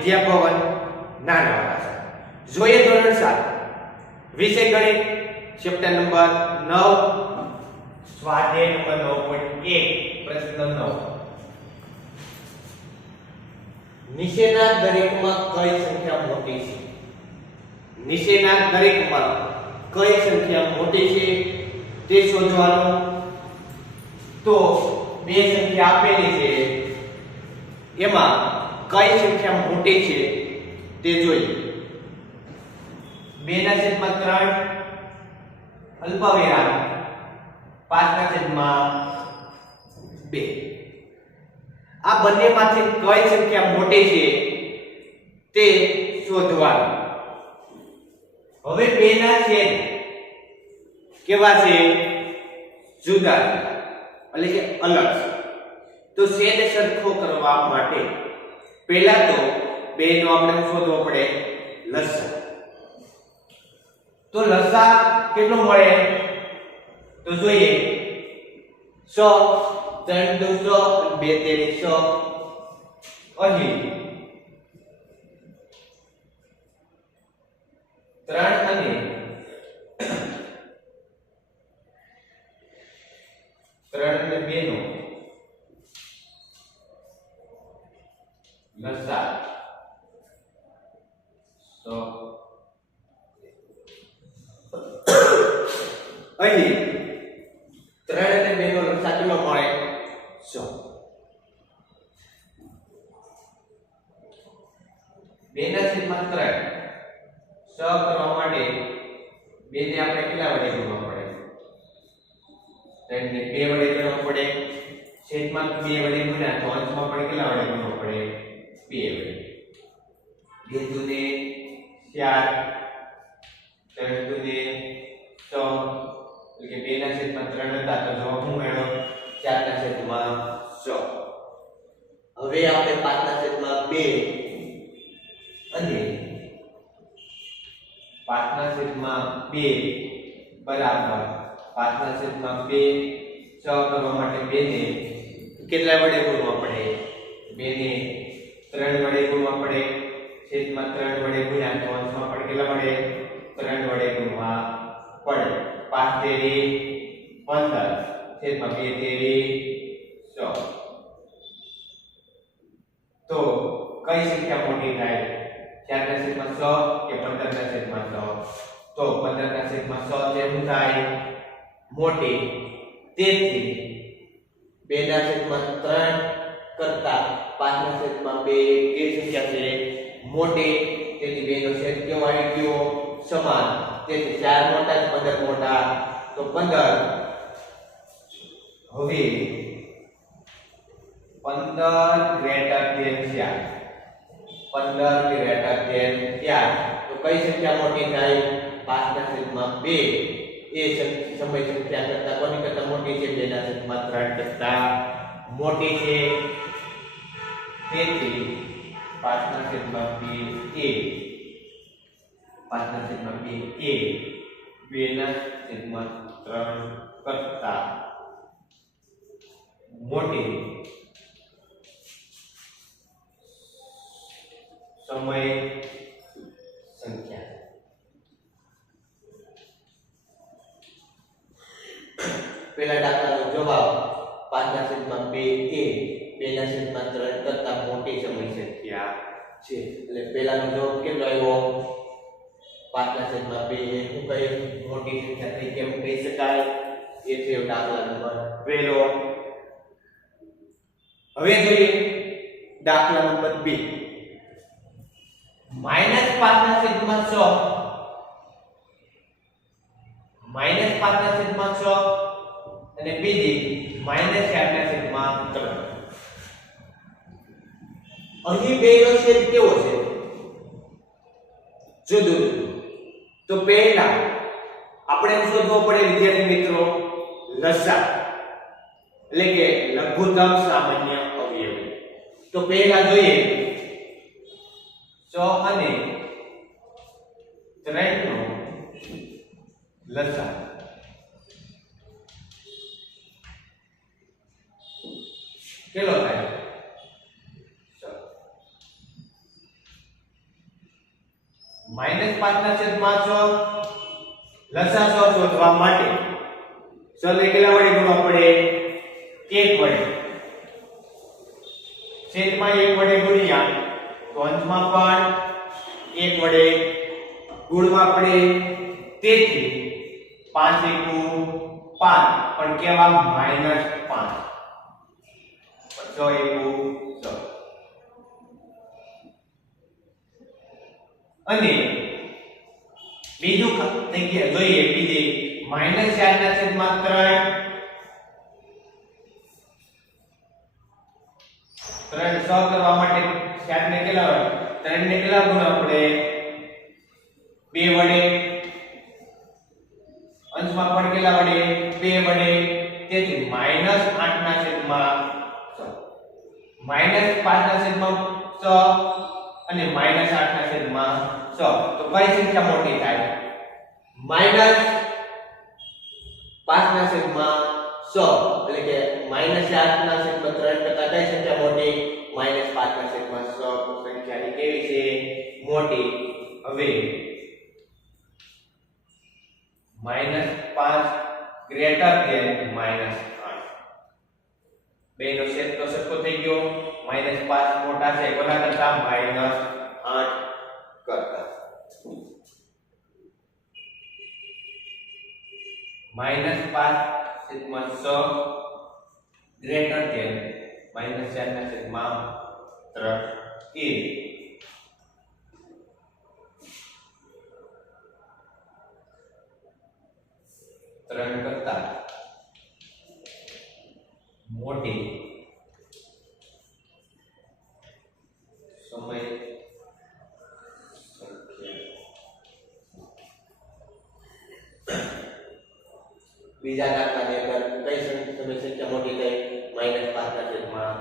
વિદ્યાભવન નાના છે. જોઈએ ધોરણ સાત. વિષય ગણિત ચેપ્ટર નંબર નવ. સ્વાધ્યાય નંબર નવ પોઈન્ટ એક, પ્રશ્ન નવ. નીચેના દરેકમાં કઈ સંખ્યા મોટી છે? નીચેના દરેકમાં કઈ સંખ્યા મોટી છે? તે શોધવાનું. તો બે સંખ્યા આપેલી છે. એમાં કઈ સંખ્યા મોટી છે તે જોઈએ બે ના છેદમાં ત્રણ અલ્પવિરામ પાંચ ના છેદમાં બે આ બંનેમાંથી કઈ સંખ્યા મોટી છે તે શોધવાનું હવે બે ના છેદ કેવા છે જુદા છે એટલે કે અલગ છે તો છેદ સરખો કરવા માટે પહેલા તો બે નો આપણે શોધવો પડે? લસા તો લસા કેટલો મળે? તો જોઈએ. 100 ત્રણ દુ સો બે તેરી સો. અહીં. ત્રણ અને ત્રણ અને બે નો લસા સો અહીં ત્રણ અને બે નો લસા કેટલો મળે સો બે ના છેદમાં ત્રણ સ કરવા માટે બે ને આપણે કેટલા વડે ગુણવા પડે ને બે વડે કરવો પડે. છેદમાં બે વડે ગુણ્યા તો અંશમાં પણ કેટલા વડે ગુણવો પડે? બે વડે. બે દુને ચાર ત્રણ દુને છ એટલે કે બે ના છેદમાં ત્રણ હતા તો જવાબ શું મળ્યો? ચાર ના છેદમાં છ. હવે આપણે પાંચ ના છેદમાં બે અને પાંચ ના છેદમાં બે બરાબર. પાંચ ના છેદમાં બે છ કરવા માટે બે ને કેટલા વડે ગુણવા પડે બે ને ત્રણ વડે ગુણવા પડે છેદમાં ત્રણ વડે ગુણ્યા તો અંશમાં પણ કેટલા વડે ત્રણ વડે ગુણવા પડે પાંચ તેરી પંદર છેદમાં બે તેરી સો તો કઈ સંખ્યા મોટી થાય ચાર ના છેદમાં સો કે પંદર ના છેદમાં સો તો પંદર ના છેદમાં સો જે શું થાય મોટી તેથી બે ના છેદમાં ત્રણ કરતા પાંચ ના છેદમાં બે એ સંખ્યા છે મોટી. તેથી બે નો છેદ કેવો આવી ગયો? સમાન. તેથી ચાર મોટા કે પંદર મોટા? તો પંદર. હવે પંદર ગ્રેટર ધેન ચાર. પંદર ગ્રેટર ધેન ચાર. તો કઈ સંખ્યા મોટી થાય? પાંચ ના છેદમાં બે. એ સમય સંખ્યા કરતા કોની કરતા મોટી છે? બે ના છેદમાં ત્રણ કરતા મોટી છે. તેથી પાંચના છેદમાં બે એ. પાંચના છેદમાં બે એ. બે ના છેદમાં ત્રણ કરતા મોટી. સમય સંખ્યા. પેલા દાખલાનો જવાબ પાંચના છેદમાં બે એ બેના છેદમાં ત્રણ કરતા મોટી સમય સંખ્યા છે એટલે પહેલાનો જવાબ કેટલો આવ્યો પાંચના છેદમાં બે એ શું કહે મોટી સંખ્યા થઈ કેમ કહી શકાય એ થયો દાખલા નંબર પહેલો હવે જોઈએ દાખલા નંબર બે માઇનસ પાંચના છેદમાં છ માઇનસ પાંચના છેદમાં છ અને બીજી માઇનસ ચારના છેદમાં ત્રણ અહીં બેનો છેદ કેવો છે? જુદું. તો પહેલા આપણે એમ શોધવો પડે, વિદ્યાર્થી મિત્રો, લસા. એટલે કે લઘુત્તમ સામાન્ય અવયવ. તો પહેલા જોઈએ. સો અને ત્રણ નો લસા. કેટલો થાય સો. માઇનસ પાંચના છેદમાં છ લસા છ શોધવા માટે ચલ એ કેટલા વડે ગુણવા પડે એક વડે છેદમાં એક વડે ગુણ્યા તો અંશમાં પણ એક વડે ગુણવા પડે તેથી પાંચ એકુ પાંચ પણ કેવા માઇનસ પાંચ છ એકુ છ અને બીજું જગ્યા જોઈએ, બીજી માઇનસ ચાર ના છેદમાં ત્રણ. ત્રણ સ કરવા માટે ચાર ને કેટલા ત્રણ ને કેટલા ગુણ આપણે? બે વડે માઇનસ 5 ના છેદમાં 6 અને માઇનસ 8 ના છેદમાં 6 તો કઈ સંખ્યા મોટી થાય? માઇનસ 5 ના છેદમાં 6 એટલે કે માઇનસ 8 ના છેદમાં 3% કઈ સંખ્યા મોટી? માઇનસ 5 ના છેદમાં 6 સંખ્યાની કેવી છે? મોટી. હવે માઇનસ 5 ગ્રેટર ધેન માઇનસ 2 નો છેદ તો સરખો થઈ ગયો -5 મોટા છે કોના કરતા -8 કરતા -5 સિગ્મા 6 ગ્રેટર ધેન -4 ના સિગ્મા 3 એ ત્રણ કરતા મોટી સમય બીજા દાખલાની અંદર કઈ સં- સમય સંખ્યા મોટી થઈ માઇનસ પાંચ ના છેદમાં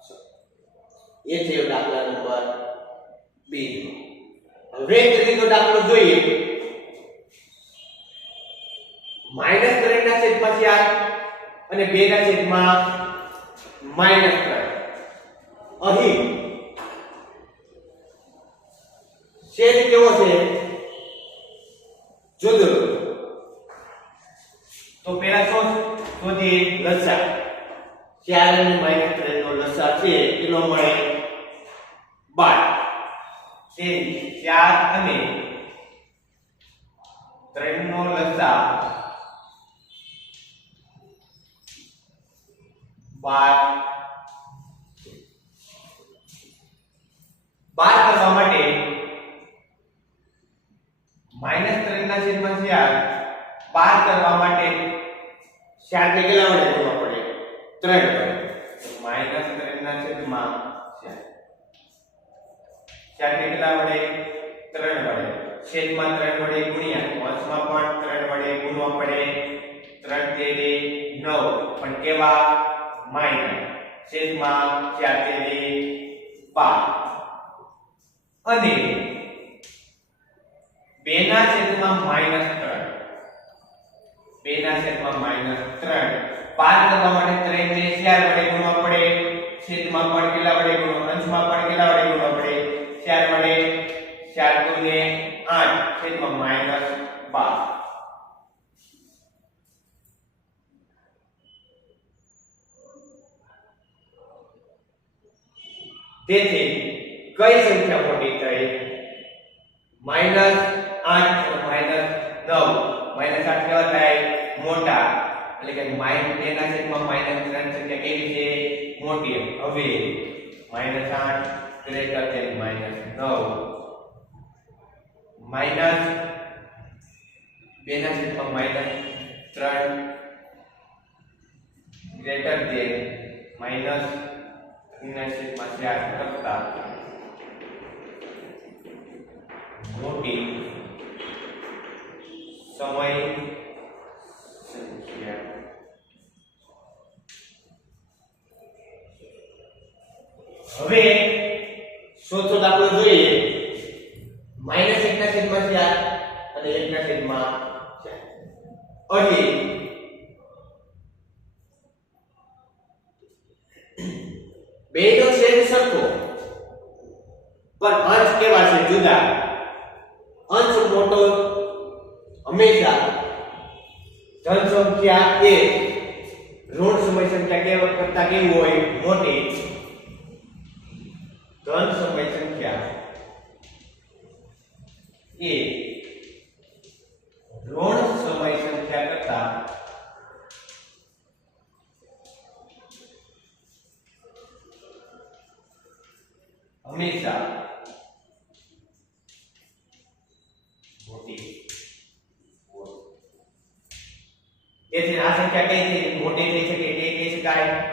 છ. એ છે દાખલા નંબર બી હવે ત્રીજો દાખલો જોઈએ માઇનસ ત્રણ ના છેદમાં ચાર અને બે ના છેદમાં માઇનસ ત્રણ. અહીં છેદ કેવો છે? જુદો તો પેલા શું શોધીએ લસા. ચાર અને માઇનસ ત્રણ નો લસા છે, કેટલો મળે? બાર. તે ચાર અને ત્રણ નો લસા બાર બાર કરવા માટે માઇનસ ત્રણ ના છેદમાં ચાર બાર કરવા માટે ચાર ને કેટલા વડે ગુણવા પડે ત્રણ વડે માઇનસ ત્રણ ના છેદમાં ચાર ચાર ને કેટલા વડે ત્રણ વડે છેદમાં ત્રણ વડે ગુણ્યા અંશમાં પણ ત્રણ વડે ગુણવા પડે ત્રણ તેરી નવ પણ કેવા માઇનસ છેદમાં ચાર તેરી બાર અને બે ના છેદમાં માઇનસ ત્રણ બે ના છેદમાં માઇનસ ત્રણ બાર કરવા માટે ત્રણ ને ચાર વડે ગુણવા પડે છેદમાં પણ કેટલા વડે ગુણવા અંશમાં પણ કેટલા વડે ગુણવા પડે ચાર વડે ચાર દુ ને આઠ છેદમાં માઇનસ બાર તેથી કઈ સંખ્યા મોટી થઈ માઇનસ આઠ માઇનસ નવ માઇનસ આઠ કેવા થાય મોટા એટલે કે માઇનસ એના છેદમાં માઇનસ ત્રણ સંખ્યા કેવી છે મોટી હવે માઇનસ આઠ ગ્રેટર ધેન માઇનસ નવ માઇનસ બે ના છેદમાં માઇનસ ત્રણ ગ્રેટર ધેન માઇનસ છેદમાં ચાર કરતા મોટી સમય સંખ્યા હવે ચોથો દાખલો જોઈએ. માઇનસ એકના છેદમાં ચાર અને એકના છેદમાં ચાર. અહીં બે નો છેદ સરખો પણ અંશ કેવા છે જુદા અંશ મોટો હંમેશા ધન સંખ્યા એ ઋણ સમય સંખ્યા કેવા કરતા કેવું હોય મોટી ધન સમય સંખ્યા એ હંમેશા મોટી હોય તેથી આ સંખ્યા કઈ થઈ મોટી થઈ શકે તે કહી શકાય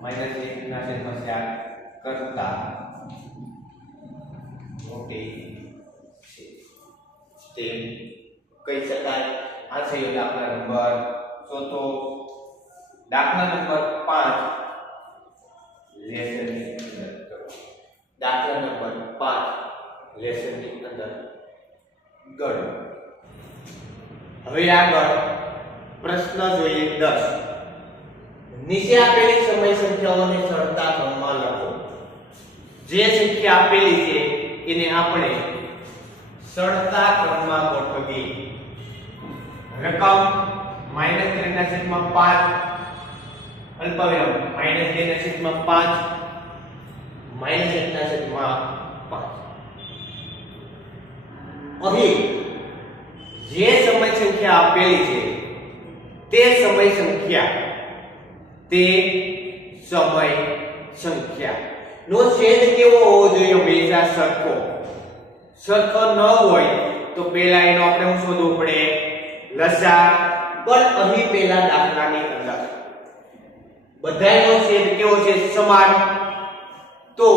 માઇનસ એક ના છેદમાં ચાર કરતા મોટી છે. તેમ કહી શકાય, આ થયો દાખલા નંબર ચોથો. દાખલા નંબર પાંચ. લેસનની અંદર દાખલા નંબર પાંચ. લેસનની અંદર ગણો. હવે આગળ પ્રશ્ન જોઈએ દસ. નીચે આપેલી સમય સંખ્યાઓને ચડતા ક્રમમાં લખો. જે સંખ્યા આપેલી છે, એને આપણે ચડતા ક્રમમાં ગોઠવીએ. રકમ માઇનસ ત્રણ ના છેદમાં પાંચ અલ્પવિરામ માઇનસ બે ના છેદમાં પાંચ, માઇનસ એક ના છેદમાં પાંચ. અહીં જે સમય સંખ્યા આપેલી છે, તે સમય સંખ્યા તે સમય સંખ્યા. નો છેદ કેવો હોવો જોઈએ? હંમેશા સરખો. સરખો ન હોય તો પહેલા એનો આપણે શું શોધવું પડે? લસા પણ અહીં પહેલા દાખલાની અંદર. બધાનો છેદ કેવો છે? સમાન. તો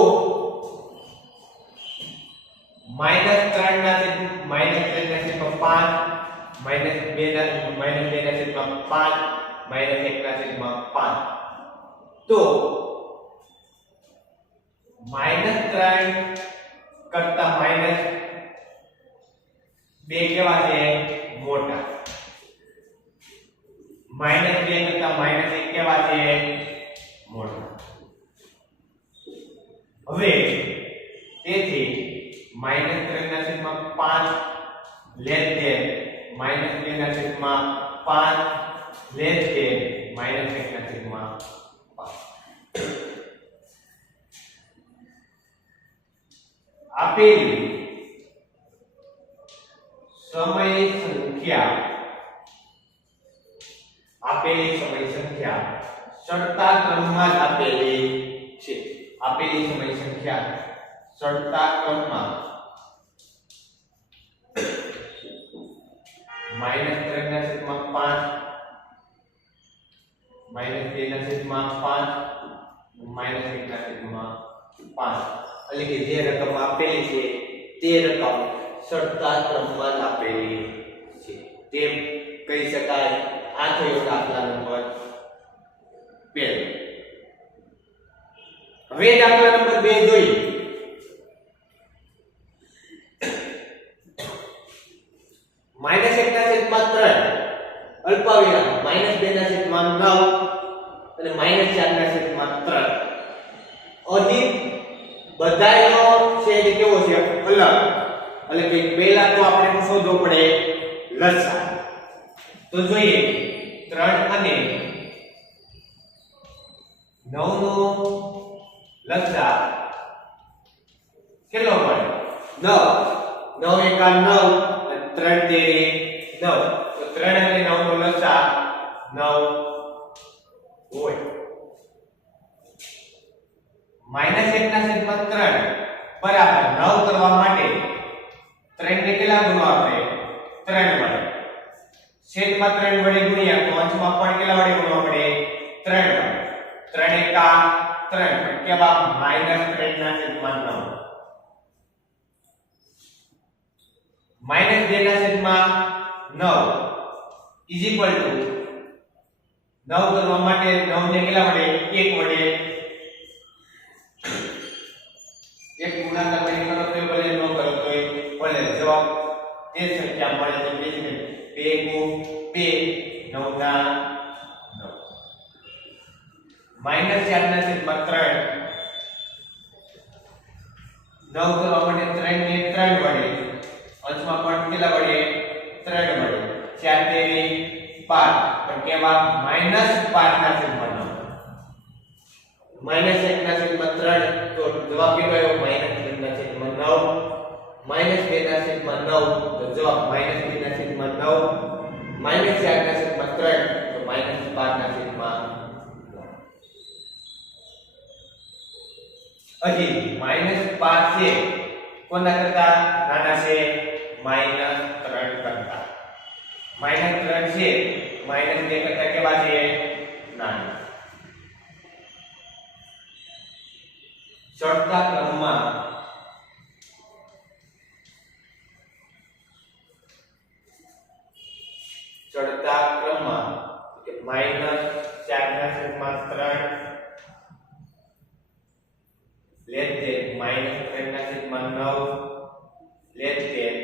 માઇનસ 3 ના છેદ માઇનસ 3 ના છેદમાં 5 માઇનસ 2 ના માઇનસ 2 ના છેદમાં 5 માઇનસ એકના છેદમાં પાંચ તો માઇનસ ત્રણ કરતા માઇનસ બે કેવા છે મોટા માઇનસ બે કરતા માઇનસ એક કેવા છે મોટા હવે તેથી માઇનસ ત્રણ ના છેદમાં પાંચ લેસ દેન માઇનસ બે ના છેદમાં પાંચ લેસ ધેન માઈનસ એક ના છેદમાં પાંચ આપેલી સમય સંખ્યા આપેલી સમય સંખ્યા ચડતા ક્રમમાં જ આપેલી છે આપેલી સમય સંખ્યા ચડતા ક્રમમાં તે રકમ ચડતા ક્રમમાં આપેલી છે. તેમ કહી શકાય, આ થયો દાખલા નંબર બે. હવે દાખલા નંબર બે જોઈએ. 9 નો લસા કેટલો મળે? 9 9 એકા નવ ત્રણ 3 તેરી 9 તો ત્રણ અને 9 નો લસા નવ હોય. માઇનસ 1 ના છેદમાં 3 બરાબર, નવ કરવા માટે 3 કેટલા ગુણવા આપણે ત્રણ વડે. છેદમાં ત્રણ વડે ગુણ્યા તો અંશમાં પણ કેટલા વડે ગુણવા પડે એકા ત્રણ કેવા માઇનસ ત્રણ ના છેદમાં નવ માઇનસ બે ના છેદમાં નવ. ઇઝ ઇક્વલ ટુ નવ કરવા માટે નવ ને કેટલા વડે? એક વડે. એક ગુણાકાર જવાબ તે સંખ્યા મળે છે બે બે ગુ બે. નવ ના માઇનસ 4 ના છેદમાં 3 9 કરવા માટે 3 ને 3 વડે. અંશમાં પણ કેટલા વડે? 3 વડે. 4 તેરી 12 પણ કેવા? -5 ના છેદમાં 9 -1 ના છેદમાં 3 તો જવાબ કેટલો આવ્યો? -3 ના છેદમાં 9 -2 ના છેદમાં 9 તો જવાબ -2 ના છેદમાં 9 -4 ના છેદમાં 3 અહીં -5 છે કોના કરતા નાના છે -3 કરતા -3 છે -2 કરતા કેવા છે નાના ચડતા ક્રમમાં ચડતા ક્રમમાં -3 લેસ ધેન માઇનસ ત્રણ ના છેદમાં નવ લેસ ધેન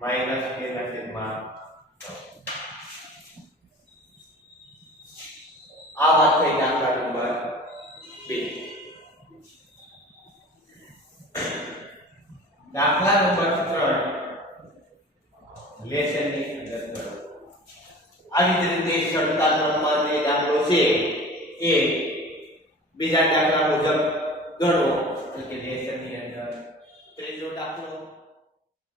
માઇનસ બે ના છેદમાં